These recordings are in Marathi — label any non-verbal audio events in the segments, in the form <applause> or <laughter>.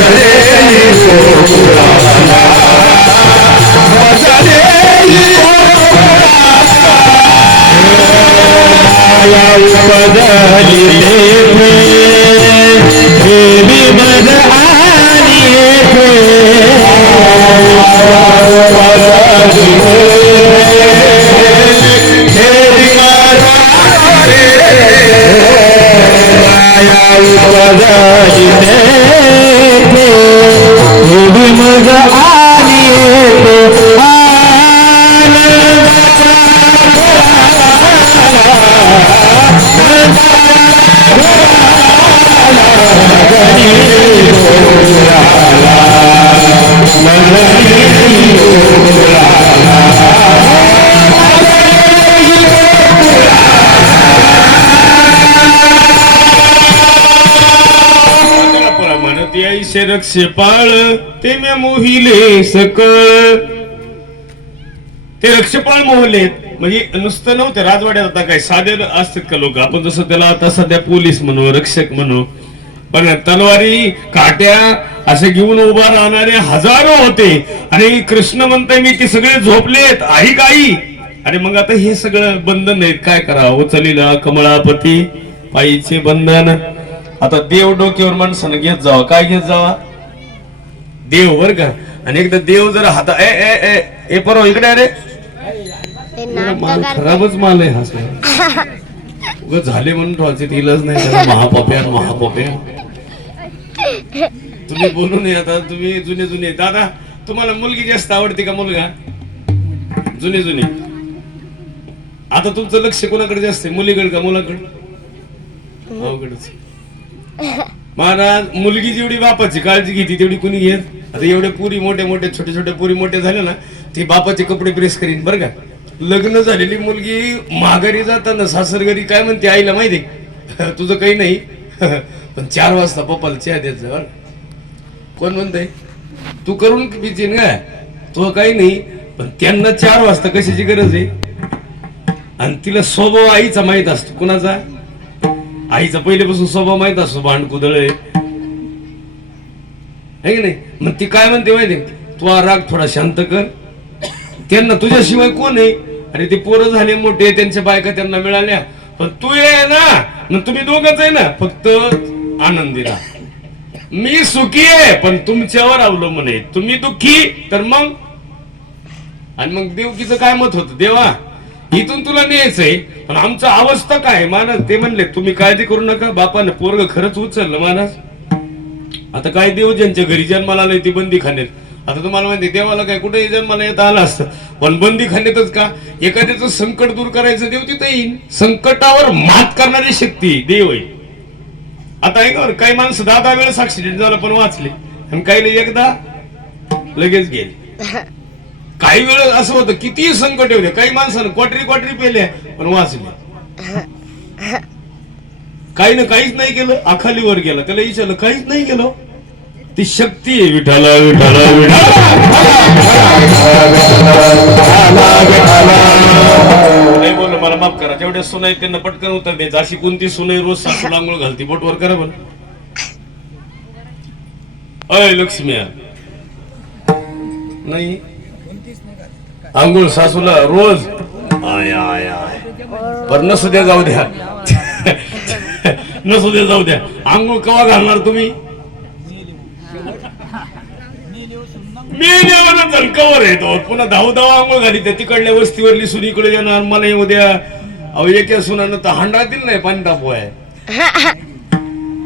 I'm म्हणत यायचे पाळ ते म्या मोहिले सकळ. ते रक्षपाळ मोहलेत. म्हणजे नुसतं नव्हते राजवाड्यात आता काय साधे असतात का लोक? आपण जसं त्याला आता सध्या पोलीस म्हणू रक्षक म्हणू. पण तलवारी काट्या असे घेऊन उभा राहणारे हजारो होते. आणि कृष्ण म्हणताय मी ते सगळे झोपलेत आई काही अरे मग आता हे सगळं बंधन आहेत. काय करावं? उचलीला कमळापती पायीचे बंधन. आता देव डोक्यावर माणसानं घेत जावा. काय घेत जावा? देव बर का? आणि एकदा देव जर हाता ए ए ए ए परवा इकडे अरे ते माल नाटक करते. खराबच माल आहे हा सगळा. <laughs> उगाच झाले म्हणून ठेवायचे तिलाच नाही त्याला. महापप्या महापप्या. तुम्ही बोलू नये आता. तुम्ही जुने जुने. दादा तुम्हाला मुलगी जास्त आवडते का मुलगा? जुने जुने. आता तुमचं लक्ष कोणाकडे जास्त आहे? मुलीकडे का मुलाकडे? अवघडच. महाराज मुलगी जेवढी बापाची काळजी घेते तेवढी कुणी घेत? आता एवढे पुरी मोठे मोठे छोटे छोटे पुरी मोठे झाले ना ती बापाचे कपडे प्रेस करीन बरं का? लग्न झालेली मुलगी माघारी जाताना सासरघरी काय म्हणते आईला माहिती <laughs> तुझं काही नाही. <laughs> पण चार वाजता पप्पाला चहा देत जा कोण म्हणतंय? तू करून पिचीन का? तो काही नाही पण त्यांना चार वाजता कशाची गरज आहे? आणि तिला स्वभाव आईचा माहीत असतो. कुणाचा? आईचा पहिल्यापासून स्वभाव माहीत असतो भांडकुदळ आहे. है की नाही? मग ती काय म्हणते माहिती तू राग थोडा शांत कर. त्यांना तुझ्याशिवाय कोण आहे? अरे ते पोरं झाले मोठे त्यांच्या बायका त्यांना मिळाल्या. पण तू ये ना मग तुम्ही दोघच आहे ना फक्त आनंदी राहा मी सुखी आहे पण तुमच्यावर अवलंबून आहे. तुम्ही दुःखी तर मग? आणि मग देवकीचं काय मत होतं? देवा इथून तुला न्यायचंय पण आमचं अवस्था काय मानस ते म्हणले तुम्ही काळजी करू नका बापाने पोरग खरंच उचललं मानस. आता काय देव ज्यांच्या घरी जन्माला आलंय ती बंदी खाण्यात आता तुम्हाला माहिती देवाला काय कुठेही जन्माला येता आलं असतं. पण बंदी खाण्यातच का? एखाद्याचं संकट दूर करायचं देव तिथं येईल संकटावर मात करणारी शक्ती देव आहे. आता ऐका बरं, काही माणसं दहा दहा वेळेस ऍक्सिडेंट झाला पण वाचले. आणि काही एकदा लगेच गेले. <laughs> काही वेळ असं होतं किती संकट होते काही माणसानं क्वाटरी क्वाटरी पेल्या पण वाचले. काही ना काहीच नाही केलं आखालीवर गेला. त्याला विचारलं काहीच नाही केलं? ती शक्ती आहे विठाला विठाला नाही बोल मला माफ करा. जेवढ्या सुनाई त्यांना पटकन उतर द्यायचं. अशी कोणती सुनाई रोज सासू आंघोळ घालती? बोटवर करा बरं. अय लक्ष्मी नाही. आंघोळ सासूला रोज. I I I. बर नसू द्या जाऊ द्या. <laughs> नसू द्या जाऊ द्या. आंघोळ कवा घालणार तुम्ही? मी देवाला कवर येतो पुन्हा धाव धाव आंघोळ घाली त्या तिकडल्या वस्तीवरली सुनीकडे येणार मला येऊ द्या. अहो एका सुनानं तर हांडा दिल नाही पाणी तापवाय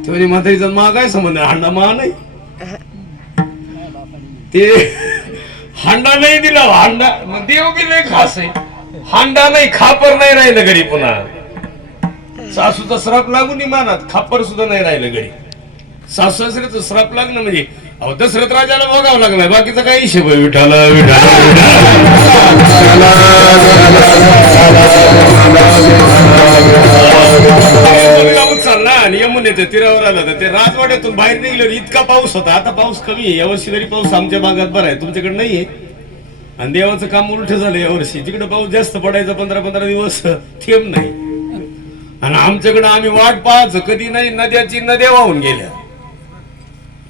तेव्हा म्हातारीचा मा काय संबंध आहे? हांडा मा नाही. ते हांडा नाही दिला हांडा मग देव बी नाही खास आहे. हांडा नाही खापर नाही राहिलं घरी पुन्हा. सासूचा श्राप लागून मानात खापर सुद्धा नाही राहिलं घरी. सासू सासऱ्याचं श्राप लागणं म्हणजे अहो दशरथ राजाला बघावं लागलाय बाकीचा काही हिशेब आहे. विठाला विठाला ना आणि यमुनेच्या तीरावर तर ते राजवाड्यातून बाहेर निघलो इतका पाऊस होता. आता पाऊस कमी आहे. यावर्षी तरी पाऊस आमच्या भागात बरा आहे. तुमच्याकडे नाहीये आणि देवाचं काम उलट झालं यावर्षी. तिकडे पाऊस जास्त पडायचा पंधरा पंधरा दिवस. थेंब नाही. आणि आमच्याकडे आम्ही वाट पाहायचं कधी नाही नद्याची नद्या वाहून गेल्या.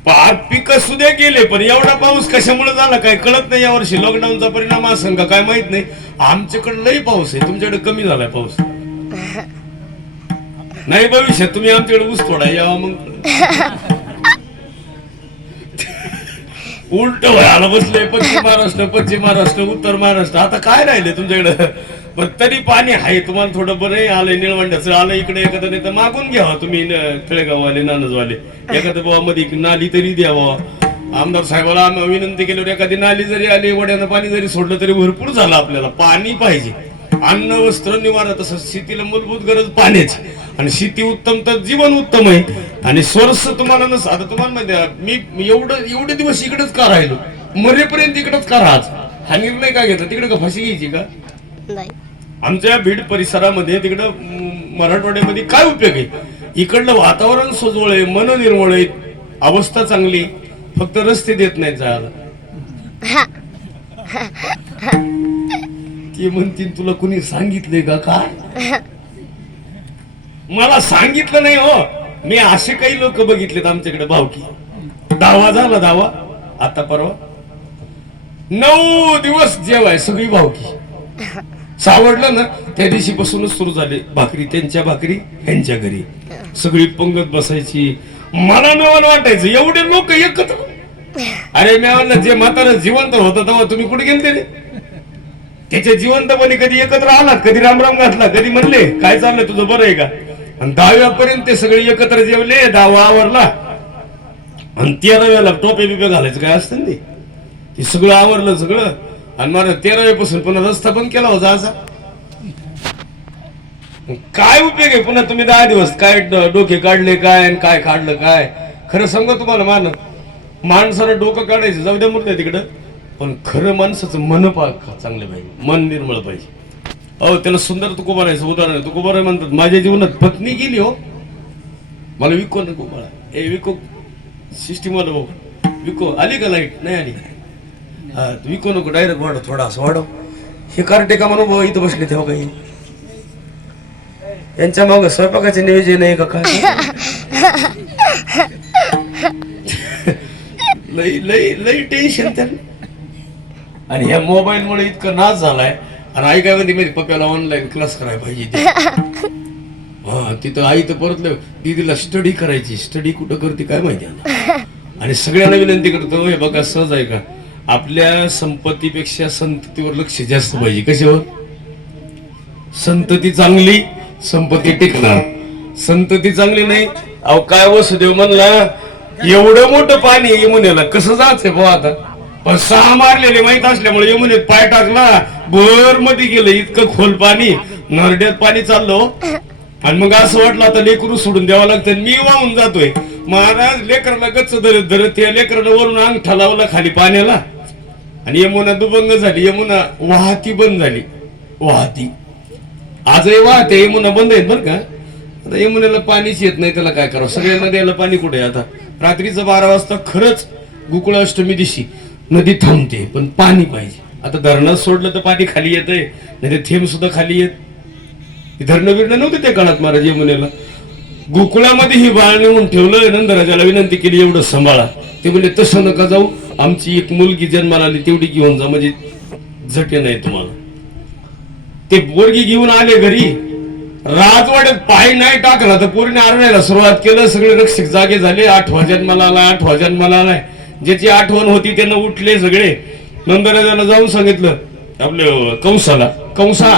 पार पिक सुद्धा गेले पण एवढा पाऊस कशामुळे झाला काय कळत नाही यावर्षी. लॉकडाऊनचा परिणाम असं का काय माहीत नाही. आमच्याकडे लई पाऊस आहे. तुमच्याकडे कमी झालाय पाऊस. नाही भविष्यात तुम्ही आमच्याकडे ऊस तोडा यावा मग. उलट व्हायला बसले पश्चिम महाराष्ट्र पश्चिम महाराष्ट्र उत्तर महाराष्ट्र आता काय राहिले तुमच्याकडे? पण तरी पाणी आहे तुम्हाला थोडं बरं आलंय निळवंड्याचं आलं इकडे एखादं नाही तर मागून घ्यावा तुम्ही खेळगाववाले नानजवाले. एखादं बाबा मध्ये एक नाली तरी द्यावा. आमदार साहेबाला आम्ही विनंती केल्यावर एखादी नाली जरी आली वड्यानं पाणी जरी सोडलं तरी भरपूर झालं आपल्याला पाणी पाहिजे. अन्न वस्त्र निवारा तसं शेतीला मूलभूत गरज पाण्याची. आणि शेती उत्तम तर जीवन उत्तम आहे. आणि सोर्स तुम्हाला नस आता तुम्हाला माहिती आहे, मी एवढं एवढे दिवस इकडेच का राहिलो? मरेपर्यंत इकडेच का राहायचं? हा निर्णय का घेतला? तिकडे का फाशी घ्यायची का? नाही. आमच्या बीड परिसरामध्ये तिकडं मराठवाड्यामध्ये काय उपयोग आहे? इकडलं वातावरण सोजवळ आहे मन निर्मळ आहे अवस्था चांगली फक्त रस्ते देत नाहीत जायला. ते म्हणतील तुला कुणी सांगितलंय का? काय? मला सांगितलं नाही हो. मी असे काही लोक बघितलेत आमच्याकडे भावकी. दावा झाला दावा. आता परवा. नऊ दिवस जेवाय सगळी भावकी. सावडलं ना त्या दिवशी पासूनच सुरू झाले भाकरी त्यांच्या भाकरी ह्यांच्या घरी. सगळी पंगत बसायची. मला नवल वाटायचं एवढे लोक एकत्र. अरे मेवांना जे म्हातारा जिवंत होतं तेव्हा तुम्ही कुठे गेलते रे? त्याच्या जिवंतपणे कधी एकत्र आलात कधी रामराम घातला कधी म्हणले काय चाललंय तुझं बरं आहे का? आणि दहाव्यापर्यंत ते सगळे एकत्र जेवले दहावा आवरला. आणि तेराव्याला टोपे बिपे घालायचं काय असतं ते? ते सगळं आवरलं सगळं. आणि मला तेराव्यापासून पुन्हा रस्ता बंद केला होता असा. काय उपयोग आहे पुन्हा तुम्ही दहा दिवस? काय ड- डोके काढले काय आणि काय काढलं काय? खरं सांगू तुम्हाला मान माणसानं डोकं काढायचं जाऊ द्या मूर्ती तिकडं. पण खरं माणसाचं मन पा चांगलं पाहिजे. मन निर्मळ पाहिजे. अहो त्याला सुंदर तुको बनायचं उदाहरण आहे. म्हणतात माझ्या जीवनात पत्नी गेली हो. मला विको नको बाळा ए विको सिस्टीम आलो विको आली का लाइट? नाही आली. हा विको नको डायरेक्ट वाढव थोडा असं वाढव. हे कार्टे का म्हणून भाऊ इथं बसले तेव्हा हो काही? यांच्या माग स्वयंपाकाचे नियोजन आहे का काय? <laughs> लई लई लई टेन्शन त्यांना. आणि ह्या मोबाईल मुळे इतकं नाच झालाय. आणि आई काय म्हणते माहिती पप्प्याला ऑनलाईन क्लास करायला पाहिजे ते. <laughs> हा तिथं आई तर परतलं दीदीला स्टडी करायची. स्टडी कुठं करते काय माहिती. आणि सगळ्यांना विनंती करतो हे बघा सहज आहे का? आपल्या संपत्तीपेक्षा संततीवर लक्ष जास्त पाहिजे. कशावर संतती चांगली संपत्ती टिकणार. संतती चांगली नाही अहो काय वसुदेव म्हणला एवढं मोठं पाणी यमुनेला कसं जायचंय भाऊ आता? पण सहा मारलेले माहीत असल्यामुळे यमुनेत पाय टाकला. भरमध्ये गेलं इतकं खोल पाणी. नरड्यात पाणी चाललो हो. आणि मग असं वाटलं आता लेकरू सोडून द्यावं लागतं. मी वाहून जातोय. महाराज लेकराला गच्च धरत धरत त्या लेकराला वरून अंगठा लावला खाली पाण्याला. आणि यमुना दुबंग झाली. यमुना वाहती बंद झाली. वाहती. आजही वाहते. यमुना बंद आहेत बरं का? आता यमुनेला पाणीच येत नाही. त्याला काय करावं? सगळ्यांना नद्याला पाणी कुठे आता? रात्रीचं बारा वाजता खरंच गुकुळाष्टमी दिशी. नदी थांबते पण पाणी पाहिजे. आता धरणं सोडलं तर पाणी खाली येत आहे नाही ते थेंब सुद्धा खाली येत. धरणं बिरणं नव्हते त्या काळात महाराज यमुनेला. गोकुळामध्ये ही बाळ नेऊन ठेवलं नंदराजाला विनंती केली एवढं सांभाळा. ते म्हणजे तसं नका जाऊ. आमची एक मुलगी जन्माला आली तेवढी घेऊन जा म्हणजे झटे नाही तुम्हाला. ते पोरगी घेऊन आले घरी. राजवाड्यात पाय नाही टाकला तर पोरीने आरण्याला सुरुवात केलं सगळे रक्षक जागे झाले. आठवा जन्माला आला आठवा जन्माला आलाय. ज्याची आठवण होती त्यांना उठले सगळे. नंदराजाला जाऊन सांगितलं आपलं कंसाला कंसा.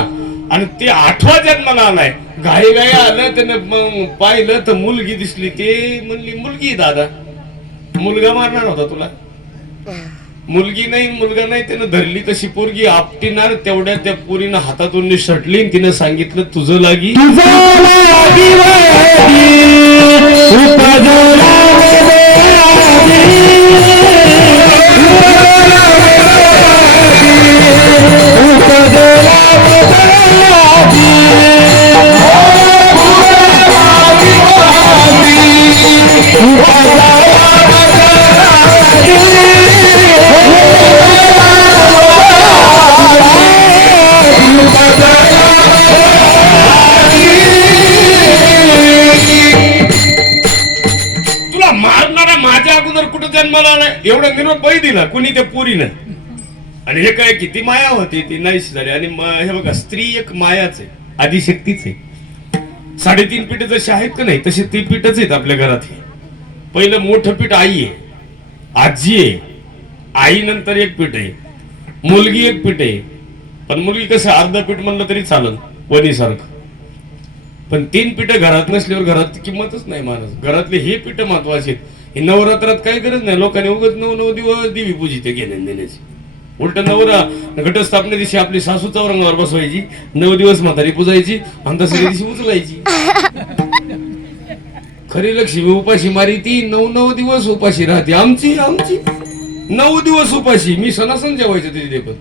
आणि ते आठवा जन्माला आलाय. घाई घाई आलं त्याने पाहिलं तर मुलगी दिसली. ते म्हणली मुलगी दादा. मुलगा मारणार होता तुला. मुलगी नाही मुलगा नाही त्यानं धरली तशी पोरगी आपटीणार तेवढ्या त्या पोरीनं हातातून निसटली तिनं सांगितलं तुझं लागी ना कुणी त्या पुरीनं? आणि हे काय किती माया होती ती नाही झाली. आणि हे बघा स्त्री एक मायाच आहे आदिशक्तीच आहे. साडेतीन पीठ जशी आहेत का नाही तशी ती पीठच आहेत आपल्या घरात हे. पहिलं मोठं पीठ आई आहे आजी आहे आई नंतर एक पीठ आहे मुलगी एक पीठ आहे. पण मुलगी कसं अर्ध पीठ म्हणलं तरी चालल वणीसारखं. पण तीन पिठं घरात नसल्यावर घरात किंमतच नाही माणूस. घरातले हे पीठ महत्त्वाचे आहेत. हे नवरात्रात काही गरज नाही. लोकांनी उगत नऊ नऊ दिवस देवी पूजिते घेण्या देण्याची. उलट नवरा घटस्थापने दिवशी आपली सासू चौरंगावर बसवायची नऊ दिवस म्हातारी पुजायची आणि दसऱ्या दिवशी उचलायची. खरी लक्ष्मी उपाशी मारी ती नऊ नऊ दिवस उपाशी राहते. आमची आमची. नऊ दिवस उपाशी. मी सणासण जेवायचं तिथे पण.